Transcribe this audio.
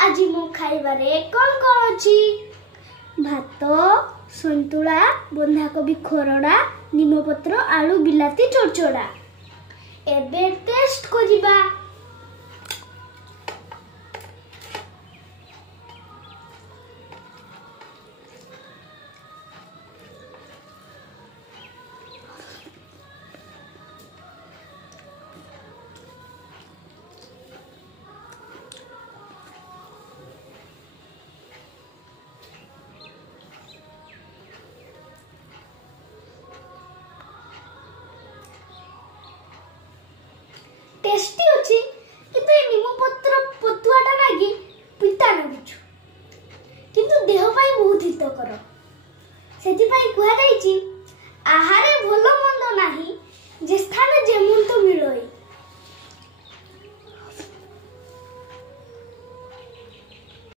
आज मो खाइबारे कौन कौन अछि भात संतुला बंधाकोबी खरड़ा निमपत्र आलू बिलाती चोरचोड़ा एबे टेस्ट कर